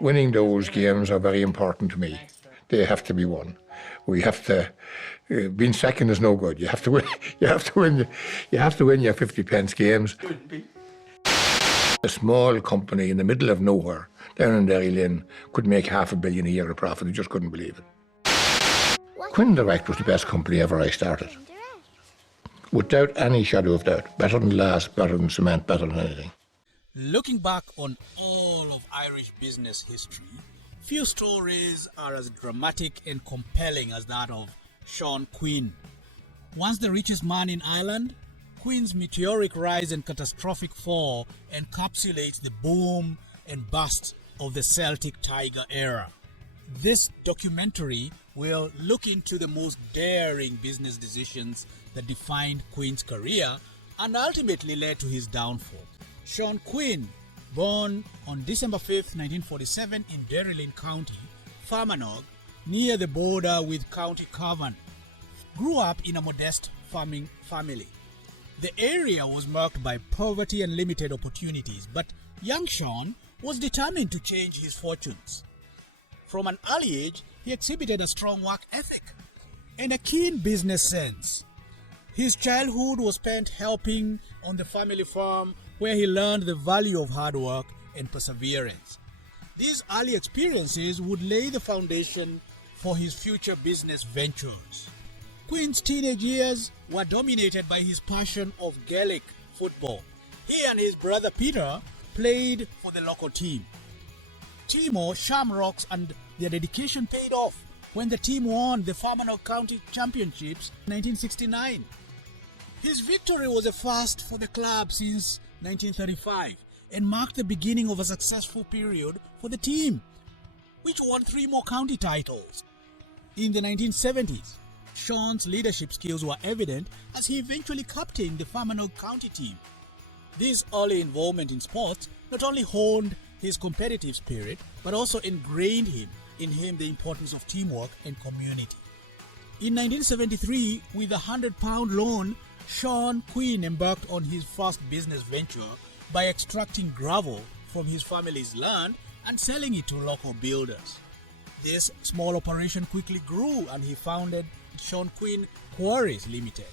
Winning those games are very important to me. They have to be won. We have to. Being second is no good. You have to win. You have to win. You have to win your 50 pence games. A small company in the middle of nowhere down in Derry Lane could make $500 million a year of profit. I just couldn't believe it. Quinn Direct was the best company ever I started. Without any shadow of doubt. Better than glass, better than cement, better than anything. Looking back on all of Irish business history, few stories are as dramatic and compelling as that of Sean Quinn. Once the richest man in Ireland, Quinn's meteoric rise and catastrophic fall encapsulates the boom and bust of the Celtic Tiger era. This documentary will look into the most daring business decisions that defined Quinn's career and ultimately led to his downfall. Sean Quinn, born on December 5th, 1947 in Derry Lane County, Fermanagh, near the border with County Cavan, grew up in a modest farming family. The area was marked by poverty and limited opportunities, but young Sean was determined to change his fortunes. From an early age, he exhibited a strong work ethic and a keen business sense. His childhood was spent helping on the family farm, where he learned the value of hard work and perseverance. These early experiences would lay the foundation for his future business ventures. Quinn's teenage years were dominated by his passion of Gaelic football. He and his brother Peter played for the local team, Timo Shamrocks, and their dedication paid off when the team won the Fermanagh County Championships in 1969. His victory was a first for the club since 1935 and marked the beginning of a successful period for the team, which won 3 more county titles. In the 1970s, Sean's leadership skills were evident as he eventually captained the Fermanagh County team. This early involvement in sports not only honed his competitive spirit, but also ingrained in him the importance of teamwork and community. In 1973, with a £100 loan, Sean Quinn embarked on his first business venture by extracting gravel from his family's land and selling it to local builders. This small operation quickly grew and he founded Sean Quinn Quarries Limited.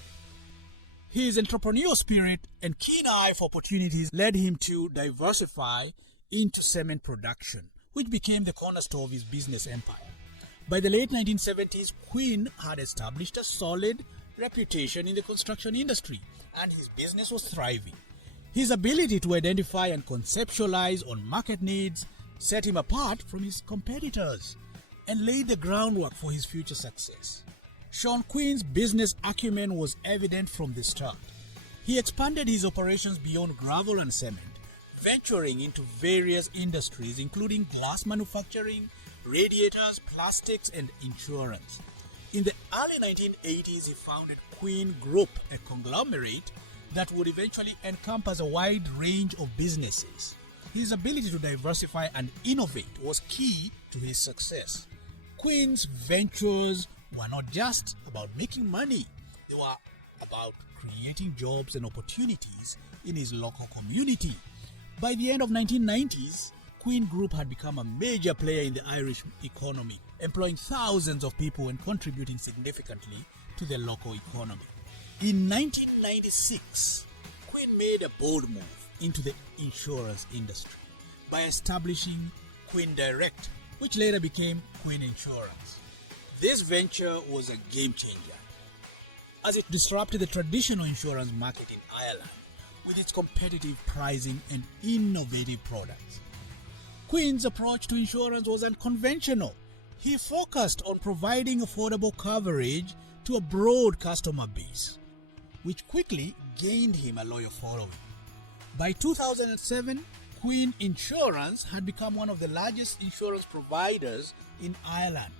His entrepreneurial spirit and keen eye for opportunities led him to diversify into cement production, which became the cornerstone of his business empire. By the late 1970s, Quinn had established a solid reputation in the construction industry and his business was thriving. His ability to identify and conceptualize on market needs set him apart from his competitors and laid the groundwork for his future success. Sean Quinn's business acumen was evident from the start. He expanded his operations beyond gravel and cement, venturing into various industries including glass manufacturing, radiators, plastics, and insurance. In the early 1980s, he founded Quinn Group, a conglomerate that would eventually encompass a wide range of businesses. His ability to diversify and innovate was key to his success. Quinn's ventures were not just about making money, they were about creating jobs and opportunities in his local community. By the end of 1990s, Quinn Group had become a major player in the Irish economy, employing thousands of people and contributing significantly to the local economy. In 1996, Quinn made a bold move into the insurance industry by establishing Quinn Direct, which later became Quinn Insurance. This venture was a game changer, as it disrupted the traditional insurance market in Ireland with its competitive pricing and innovative products. Quinn's approach to insurance was unconventional. He focused on providing affordable coverage to a broad customer base, which quickly gained him a loyal following. By 2007, Quinn Insurance had become one of the largest insurance providers in Ireland,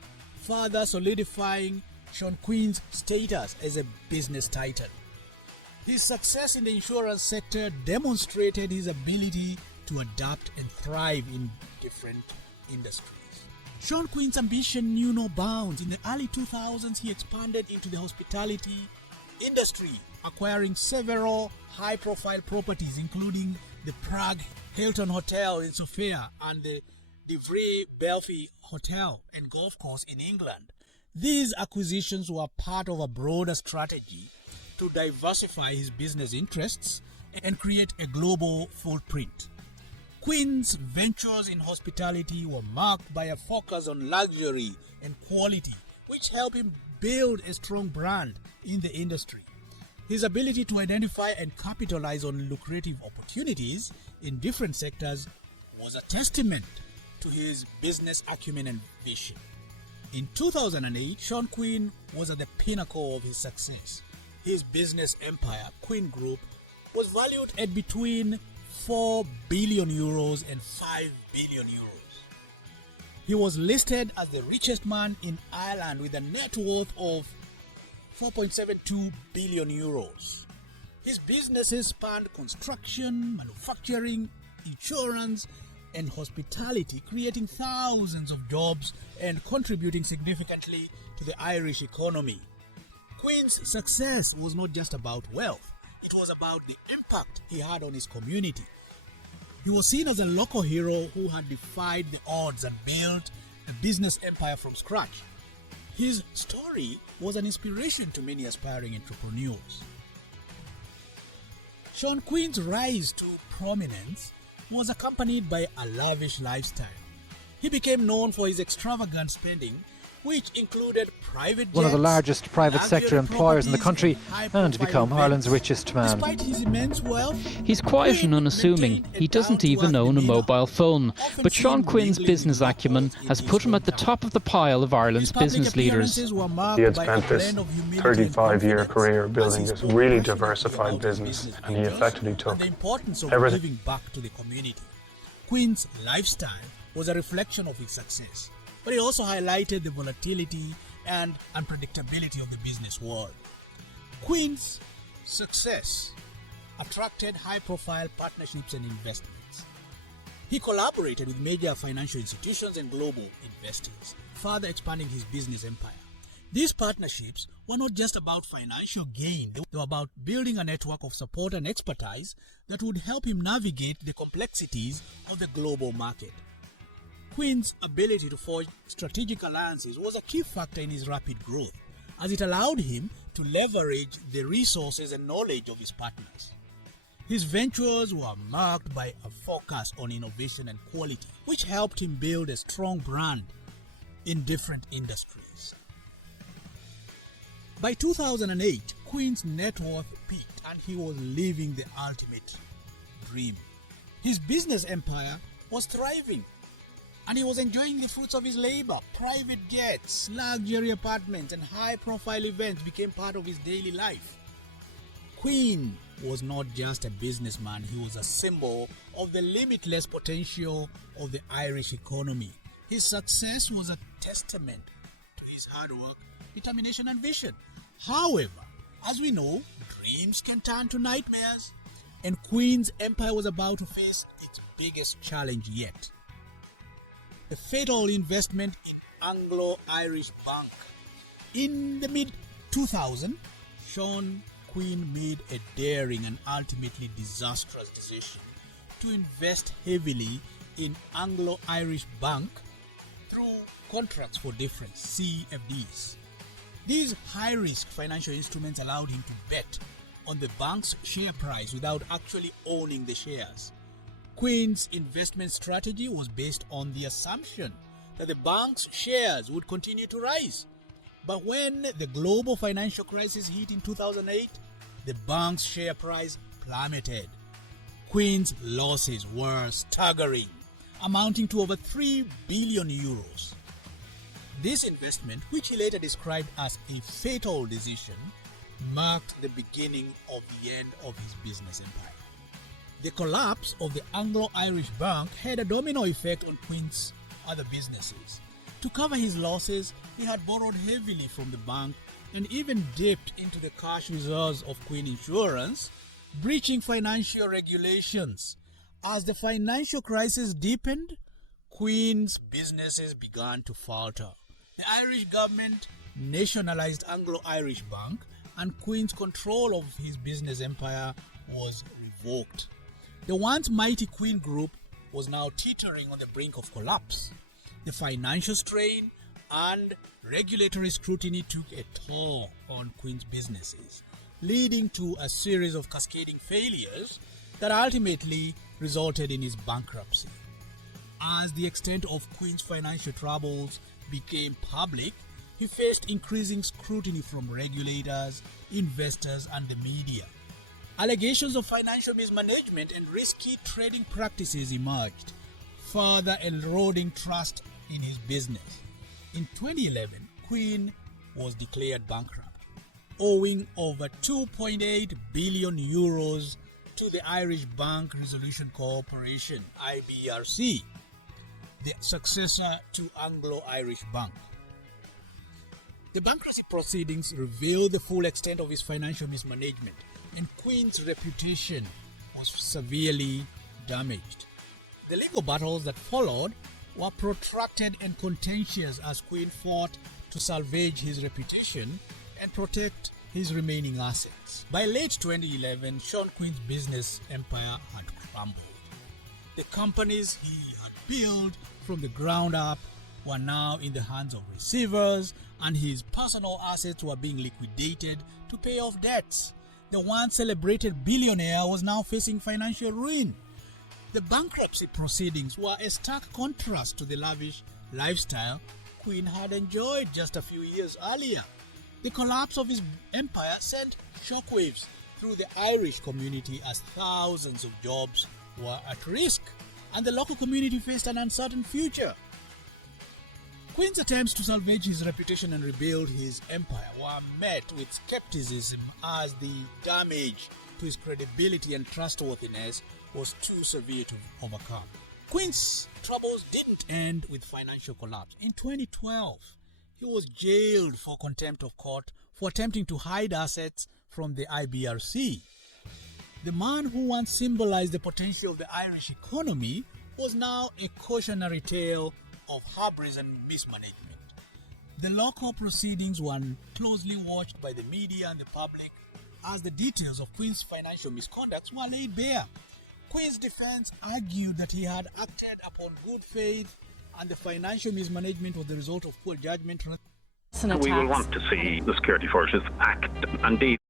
further solidifying Sean Quinn's status as a business titan. His success in the insurance sector demonstrated his ability to adapt and thrive in different industries. Sean Quinn's ambition knew no bounds. In the early 2000s, he expanded into the hospitality industry, acquiring several high-profile properties, including the Prague Hilton Hotel in Sofia and the the Belfie Hotel and Golf Course in England. These acquisitions were part of a broader strategy to diversify his business interests and create a global footprint. Quinn's ventures in hospitality were marked by a focus on luxury and quality, which helped him build a strong brand in the industry. His ability to identify and capitalize on lucrative opportunities in different sectors was a testament to his business acumen and vision. In 2008, Sean Quinn was at the pinnacle of his success. His business empire, Quinn Group, was valued at between 4 billion euros and 5 billion euros. He was listed as the richest man in Ireland with a net worth of 4.72 billion euros. His businesses spanned construction, manufacturing, insurance, and hospitality, creating thousands of jobs and contributing significantly to the Irish economy. Quinn's success was not just about wealth, it was about the impact he had on his community. He was seen as a local hero who had defied the odds and built a business empire from scratch. His story was an inspiration to many aspiring entrepreneurs. Sean Quinn's rise to prominence was accompanied by a lavish lifestyle. He became known for his extravagant spending, which included private jets, one of the largest private sector employers in the country, and become Ireland's richest man. Despite his immense wealth, he's quiet and unassuming. He doesn't even own a mobile phone. But Sean Quinn's business acumen has put him at the top of the pile of Ireland's business leaders. He had spent this 35-year career building this really diversified business, and he effectively took everything. Giving back to the community. Quinn's lifestyle was a reflection of his success, but it also highlighted the volatility and unpredictability of the business world. Quinn's success attracted high-profile partnerships and investments. He collaborated with major financial institutions and global investors, further expanding his business empire. These partnerships were not just about financial gain, they were about building a network of support and expertise that would help him navigate the complexities of the global market. Quinn's ability to forge strategic alliances was a key factor in his rapid growth, as it allowed him to leverage the resources and knowledge of his partners. His ventures were marked by a focus on innovation and quality, which helped him build a strong brand in different industries. By 2008, Quinn's net worth peaked and he was living the ultimate dream. His business empire was thriving and he was enjoying the fruits of his labor. Private jets, luxury apartments, and high-profile events became part of his daily life. Quinn was not just a businessman, he was a symbol of the limitless potential of the Irish economy. His success was a testament to his hard work, determination, and vision. However, as we know, dreams can turn to nightmares, and Quinn's empire was about to face its biggest challenge yet: the fatal investment in Anglo Irish Bank. In the mid-2000s, Sean Quinn made a daring and ultimately disastrous decision to invest heavily in Anglo Irish Bank through contracts for difference, CFDs. These high-risk financial instruments allowed him to bet on the bank's share price without actually owning the shares. Quinn's investment strategy was based on the assumption that the bank's shares would continue to rise. But when the global financial crisis hit in 2008, the bank's share price plummeted. Quinn's losses were staggering, amounting to over 3 billion euros. This investment, which he later described as a fatal decision, marked the beginning of the end of his business empire. The collapse of the Anglo Irish Bank had a domino effect on Quinn's other businesses. To cover his losses, he had borrowed heavily from the bank and even dipped into the cash reserves of Quinn Insurance, breaching financial regulations. As the financial crisis deepened, Quinn's businesses began to falter. The Irish government nationalized Anglo Irish Bank, and Quinn's control of his business empire was revoked. The once mighty Quinn Group was now teetering on the brink of collapse. The financial strain and regulatory scrutiny took a toll on Quinn's businesses, leading to a series of cascading failures that ultimately resulted in his bankruptcy. As the extent of Quinn's financial troubles became public, he faced increasing scrutiny from regulators, investors, and the media. Allegations of financial mismanagement and risky trading practices emerged, further eroding trust in his business. In 2011, Quinn was declared bankrupt, owing over 2.8 billion euros to the Irish Bank Resolution Corporation, IBRC, the successor to Anglo Irish Bank. The bankruptcy proceedings revealed the full extent of his financial mismanagement, and Quinn's reputation was severely damaged. The legal battles that followed were protracted and contentious as Quinn fought to salvage his reputation and protect his remaining assets. By late 2011, Sean Quinn's business empire had crumbled. The companies he had built from the ground up were now in the hands of receivers, and his personal assets were being liquidated to pay off debts. The once celebrated billionaire was now facing financial ruin. The bankruptcy proceedings were a stark contrast to the lavish lifestyle Quinn had enjoyed just a few years earlier. The collapse of his empire sent shockwaves through the Irish community as thousands of jobs were at risk, and the local community faced an uncertain future. Quinn's attempts to salvage his reputation and rebuild his empire were met with skepticism as the damage to his credibility and trustworthiness was too severe to overcome. Quinn's troubles didn't end with financial collapse. In 2012, he was jailed for contempt of court for attempting to hide assets from the IBRC. The man who once symbolized the potential of the Irish economy was now a cautionary tale of hubris and mismanagement. The local proceedings were closely watched by the media and the public as the details of Quinn's financial misconduct were laid bare. Quinn's defense argued that he had acted upon good faith and the financial mismanagement was the result of poor judgment. We will want to see the security forces act and deal